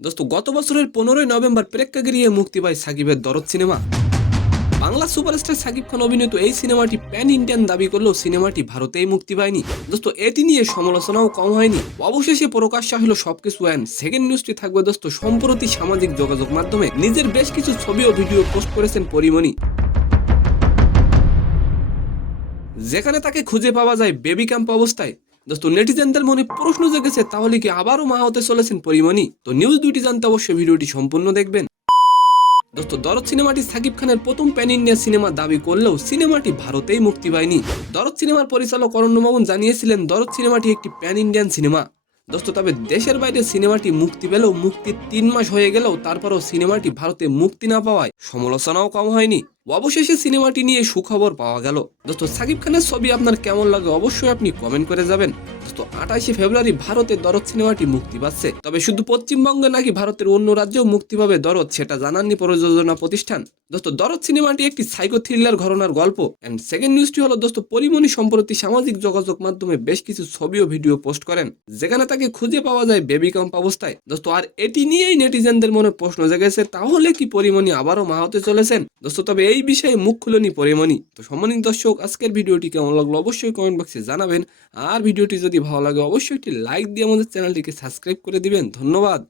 দোস্ত গত বছরের 15ই নভেম্বর প্রেক্ষাগৃহে মুক্তি পায় সাকিবের দরদ সিনেমা। বাংলা সুপারস্টার সাকিব খান অভিনীত এই সিনেমাটি প্যান ইন্ডিয়ান দাবি করলেও সিনেমাটি ভারতেই মুক্তি পায়নি। দোস্ত এটি নিয়ে সমালোচনাও কম হয়নি। অবশেষে প্রকাশ্যে হলো সবকিছু অ্যান্ড সেকেন্ড নিউজটি থাকবে দোস্ত সম্প্রতি সামাজিক যোগাযোগ মাধ্যমে নিজের বেশ কিছু ছবি ও ভিডিও পোস্ট করেছেন পরিমণি, যেখানে তাকে খুঁজে পাওয়া যায় বেবি ক্যাম্প অবস্থায়। দোস্ত নেটিজেনদের মনে প্রশ্ন জেগেছে, তাহলে কি আবারও মা হতে চলেছেন পরিমণি? তো নিউজ দুইটি জানতে অবশ্যই ভিডিওটি সম্পূর্ণ দেখবেন। দোস্ত দরদ সিনেমাটি সাকিব খানের প্রথম প্যান ইন্ডিয়া সিনেমা দাবি করলেও সিনেমাটি ভারতেই মুক্তি পায়নি। দরদ সিনেমার পরিচালক অরণ্য মামুন জানিয়েছিলেন দরদ সিনেমাটি একটি প্যান ইন্ডিয়ান সিনেমা। দোস্ত তবে দেশের বাইরে সিনেমাটি মুক্তি পেলেও মুক্তির 3 মাস হয়ে গেলেও তারপরও সিনেমাটি ভারতে মুক্তি না পাওয়ায় সমালোচনাও কম হয়নি। অবশেষে সিনেমাটি নিয়ে সুখবর পাওয়া গেল। দোস্ত সাকিব খানের ছবি আপনার কেমন লাগে অবশ্যই আপনি কমেন্ট করে যাবেন। দোস্ত 28শে ফেব্রুয়ারি ভারতে দরদ সিনেমাটি মুক্তি পাচ্ছে, তবে শুধু পশ্চিমবঙ্গে নাকি ভারতের অন্য রাজ্যেও মুক্তি পাবে দরদ সেটা জানাননি প্রযোজনা প্রতিষ্ঠান। দোস্ত দরদ সিনেমাটি একটি সাইকো থ্রিলার ঘটনার গল্প। এন্ড সেকেন্ড নিউজটি হলো দোস্ত পরিমণি সম্প্রতি সামাজিক যোগাযোগ মাধ্যমে বেশ কিছু ছবি ও ভিডিও পোস্ট করেন, যেখানে তাকে খুঁজে পাওয়া যায় বেবি ক্যাম্প অবস্থায়। দোস্ত আর এটি নিয়েই নেটিজেনদের মনে প্রশ্ন জেগেছে, তাহলে কি পরিমণি আবারও মা হতে চলেছেন? দোস্ত তবে এই বিষয়ে মুখ খুলেনি পরিমণি। তো সম্মানিত দর্শক, আজকের ভিডিওটি কেমন লাগলো অবশ্যই কমেন্ট বক্সে জানাবেন। আর ভিডিওটি যদি ভালো লাগে অবশ্যই একটি লাইক দিয়ে আমাদের চ্যানেলটিকে সাবস্ক্রাইব করে দিবেন। ধন্যবাদ।